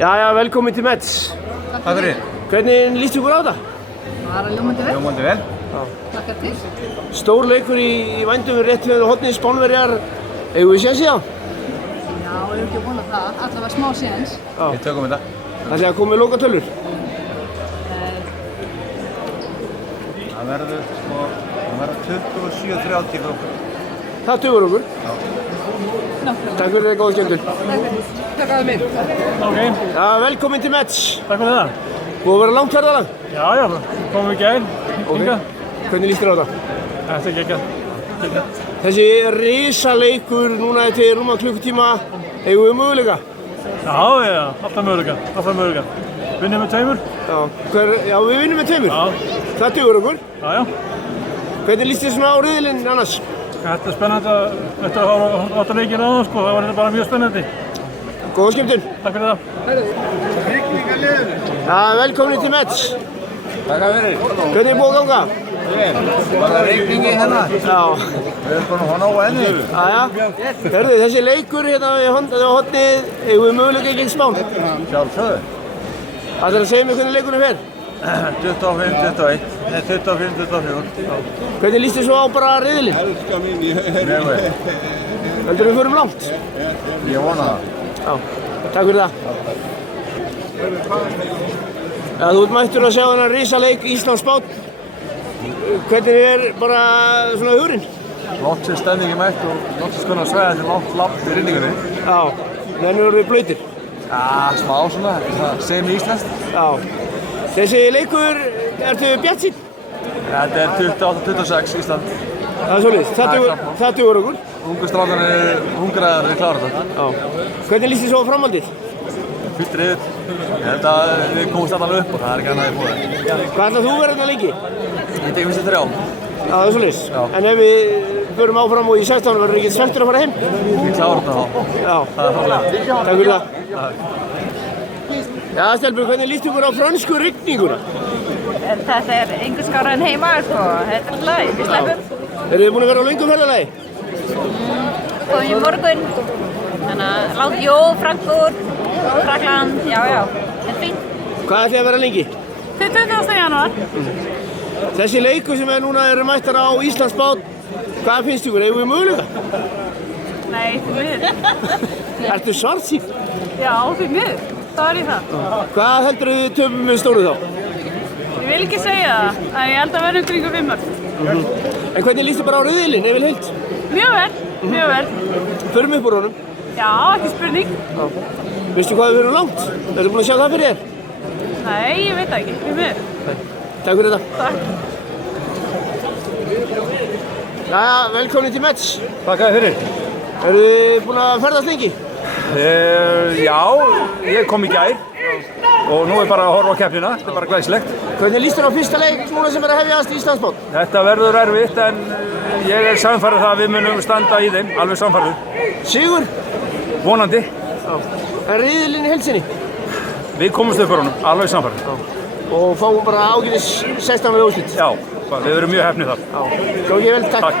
Jæja, velkomin til Mets. Takk fyrir. Hvernig líst ykkur á þetta? Bara ljómandi vel. Ljómandi vel. Hlakkar til. Stór leikur í vændum við rétt við hornið Spánverjar. Eigum við séns í það? Já, ég hef ekki vonað það. Allavega smá séns. Við tökum þetta. Það er að koma með lokatölur. Það verður 27-30 fyrir okkur. Það dugur okkur. Takk fyrir það, góða skemmtun. Takk að mig. Ok, Já, velkomin til Mets. takk fyrir það. Búið að vera langt ferðalag. Já, komum við í gær, hingað. Hvernig líst þér á þetta? Þetta er geggjað. Þessi risaleikur núna eftir rúma klukkutíma. Eigum við möguleika? Já, alltaf möguleika. Vinnum með 2. Já, við vinnum með 2. Já. Það dugur okkur. Já. Hvernig líst þér svona á riðilinn annars? Þetta er spennandi eftir að hafa átt að leikina áðan, sko. Það var þetta bara mjög spennandi. Góða skemmtun. Takk fyrir það. Já, velkomin til Mets. Takk fyrir. Hvernig er búið að ganga? Bara rigningi hérna. Já. Við erum búin að hóna á enni. Jæja. Hörðu, þessi leikur hérna við hornið, eigum við möguleika gegn Spán? Sjálfsögðu. Það er að segja mér hvernig leikurinn fer. 25-21. Nei, 25-24. Hvernig líst þér svo á bara riðilinn? Mjög vel. Heldur við förum langt? Ég vona það. Já, takk fyrir það. Já, þú ert mættur að sjá þennan risaleik Íslands-Spán. Hvernig er bara svona hugurinn? Loksins stemningi mætt og loksins konar að svega þetta langt í rýningunni. Já, þannig voru við blautir. Já, smá svona, þetta er semi-íslenskt. Já. Þessi leikur, ertu bjartsýnn? Þetta er 28-26 Ísland. Það er svolítið, það dugur okkur. Ungu strákarnir, hungraðar klára þetta. Já. Hvernig líst þið svo á framhaldið? Fullt riðill. Ég held að við komumst allan upp og það er ekki annað í búið. Hvað ætlað þú verið hérna lengi? Ég tekum fyrstu 3. Já, það er svolítið. Já. En ef við förum áfram og í 16 verður ekki svektur að fara heim? Við klárum þetta þá. Já. Það er fórlega. Takk fyrir það. Já, Stelbjörg, hvernig líst ykkur á frönsku rigninguna? Þetta er engu skára en heima, sko. Þetta er lag, við sleppum. Eru þið búin að vera á löngum ferðalagi? Komum í morgun. Þannig að Láðjó, Frankfurt, Frakland, já. Þetta er fínt. Hvað ætlið að vera lengi? Til 20. janúar. Þessi leikur sem núna eru mættar á Íslands-Spán, hvað finnst ykkur? Eigum við möguleika? Nei, því miður. Ertu svartsýn? Já, því miður. Það var ég það. Hvað heldur þið töfum við stóru þá? Ég vil ekki segja það, en ég held að verðum kringum 5 mörg. En hvernig líst þið bara á riðilinn, ef vel heilt? Mjög vel. Förum upp úr honum. Já, ekki spurning. Veistu hvað við erum langt? Ertu búin að sjá það fyrir þér? Nei, ég veit það ekki, því miður. Takk fyrir þetta. Takk. Jæja, velkomin til Mets. Takk fyrir. Eru þið búin að ferðast lengi? Já, ég kom í gær og nú er bara að horfa á keppnina, þetta er bara glæsilegt. Hvernig líst þér á fyrsta leik núna sem er að hefjast í Íslands-Spán? Þetta verður erfitt en ég er sannfærður það að við munum standa í þeim, alveg sannfærður. Sigur? Vonandi. En riðilinn í heilsinni? Við komumst upp úr honum, alveg sannfærður. Og fáum bara ágætis 16 með úrslit? Já, við verum mjög hefnir þar. Já, góð ekki vel, takk.